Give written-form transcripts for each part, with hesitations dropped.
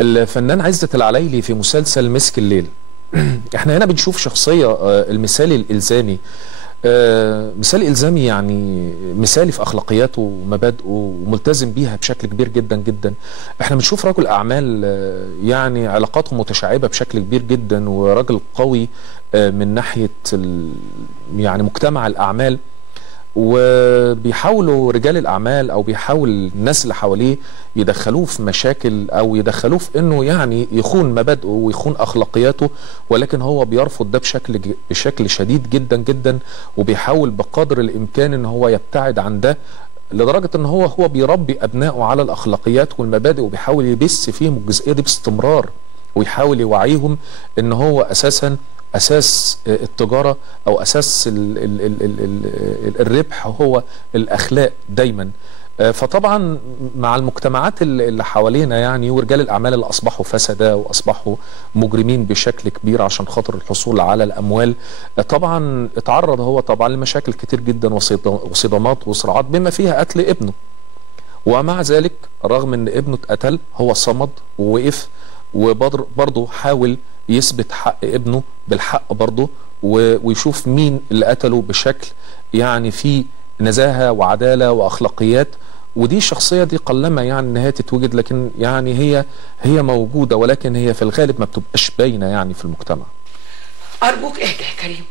الفنان عزت العلايلي في مسلسل مسك الليل. احنا هنا بنشوف شخصية المثالي الإلزامي، مثال إلزامي، يعني مثالي في أخلاقياته ومبادئه وملتزم بيها بشكل كبير جدا جدا. احنا بنشوف رجل أعمال يعني علاقاته متشعبة بشكل كبير جدا، وراجل قوي من ناحية يعني مجتمع الأعمال، وبيحاولوا رجال الأعمال أو بيحاول الناس اللي حواليه يدخلوه في مشاكل أو يدخلوه في إنه يعني يخون مبادئه ويخون أخلاقياته، ولكن هو بيرفض ده بشكل شديد جدا جدا، وبيحاول بقدر الإمكان إن هو يبتعد عن ده، لدرجة إن هو بيربي أبنائه على الأخلاقيات والمبادئ، وبيحاول يبث فيهم الجزئية دي باستمرار، ويحاول يوعيهم إن هو أساس التجارة أو أساس الربح هو الأخلاق دايما. فطبعا مع المجتمعات اللي حوالينا يعني، ورجال الأعمال اللي أصبحوا فسدة وأصبحوا مجرمين بشكل كبير عشان خاطر الحصول على الأموال، طبعا اتعرض هو طبعا لمشاكل كتير جدا وصدامات وصراعات بما فيها قتل ابنه. ومع ذلك رغم ان ابنه اتقتل هو صمد ووقف، وبرضه حاول يثبت حق ابنه بالحق برضه، ويشوف مين اللي قتله بشكل يعني فيه نزاهة وعدالة وأخلاقيات. ودي الشخصية دي قلما يعني ان هي تتوجد، لكن يعني هي موجودة، ولكن هي في الغالب ما بتبقاش باينة يعني في المجتمع. أرجوك اهدى يا كريم،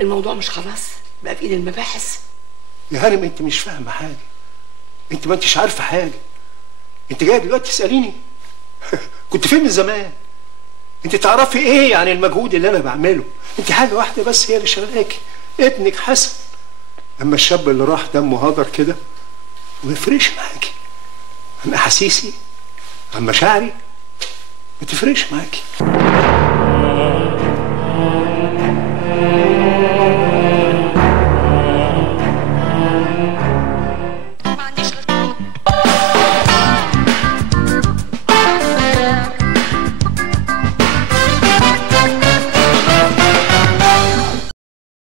الموضوع مش خلاص بقى في ايد المباحث. يا هانم انت مش فاهمة حاجة، انت ما انتش عارفة حاجة، انت جاية دلوقتي تسأليني كنت فين من زمان؟ انت تعرفي ايه عن المجهود اللي انا بعمله؟ انت حاجه واحده بس هي اللي شغلاكي، ابنك حسن. اما الشاب اللي راح دمه هدر كده ما يفرقش معاكي عن احاسيسي، عن مشاعري، ما تفرقش معاكي.